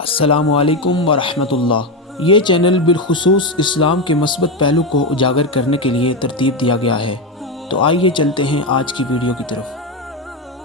السلام علیکم ورحمۃ اللہ۔ یہ چینل بالخصوص اسلام کے مثبت پہلو کو اجاگر کرنے کے لیے ترتیب دیا گیا ہے۔ تو آئیے چلتے ہیں آج کی ویڈیو کی طرف۔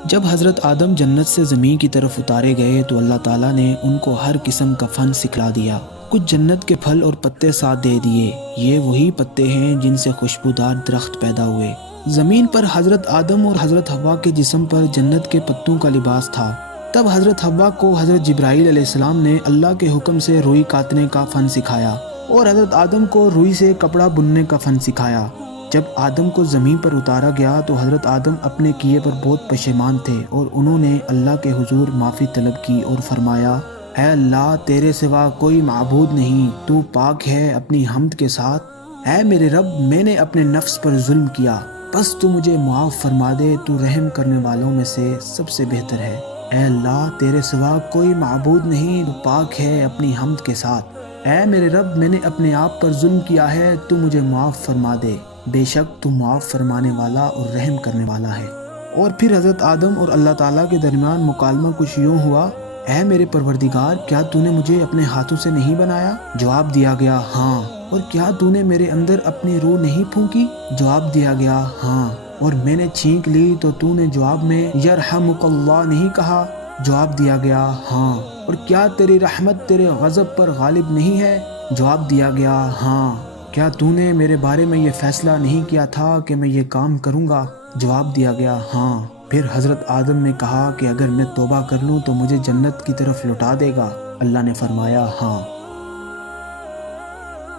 جب حضرت آدم جنت سے زمین کی طرف اتارے گئے تو اللہ تعالیٰ نے ان کو ہر قسم کا فن سکھلا دیا۔ کچھ جنت کے پھل اور پتے ساتھ دے دیے۔ یہ وہی پتے ہیں جن سے خوشبودار درخت پیدا ہوئے۔ زمین پر حضرت آدم اور حضرت حوا کے جسم پر جنت کے پتوں کا لباس تھا۔ تب حضرت حوا کو حضرت جبرائیل علیہ السلام نے اللہ کے حکم سے روئی کاٹنے کا فن سکھایا اور حضرت آدم کو روئی سے کپڑا بننے کا فن سکھایا۔ جب آدم کو زمین پر اتارا گیا تو حضرت آدم اپنے کیے پر بہت پشیمان تھے اور انہوں نے اللہ کے حضور معافی طلب کی اور فرمایا، اے اللہ، تیرے سوا کوئی معبود نہیں، تو پاک ہے اپنی حمد کے ساتھ۔ اے میرے رب، میں نے اپنے نفس پر ظلم کیا، بس تو مجھے معاف فرما دے، تو رحم کرنے والوں میں سے سب سے بہتر ہے۔ اے اللہ، تیرے سوا کوئی معبود نہیں، تو پاک ہے اپنی حمد کے ساتھ۔ اے میرے رب، میں نے اپنے آپ پر ظلم کیا ہے، تو مجھے معاف فرما دے، بے شک تو معاف فرمانے والا اور رحم کرنے والا ہے۔ اور پھر حضرت آدم اور اللہ تعالیٰ کے درمیان مکالمہ کچھ یوں ہوا، اے میرے پروردگار، کیا تو نے مجھے اپنے ہاتھوں سے نہیں بنایا؟ جواب دیا گیا، ہاں۔ اور کیا تو نے میرے اندر اپنی روح نہیں پھونکی؟ جواب دیا گیا، ہاں۔ اور میں نے چھینک لی تو نے جواب میں یرحمک اللہ نہیں کہا؟ جواب دیا گیا، ہاں۔ اور کیا تیری رحمت تیرے غضب پر غالب نہیں ہے؟ جواب دیا گیا، ہاں۔ کیا تو نے میرے بارے میں یہ فیصلہ نہیں کیا تھا کہ میں یہ کام کروں گا؟ جواب دیا گیا، ہاں۔ پھر حضرت آدم نے کہا کہ اگر میں توبہ کر لوں تو مجھے جنت کی طرف لوٹا دے گا؟ اللہ نے فرمایا، ہاں۔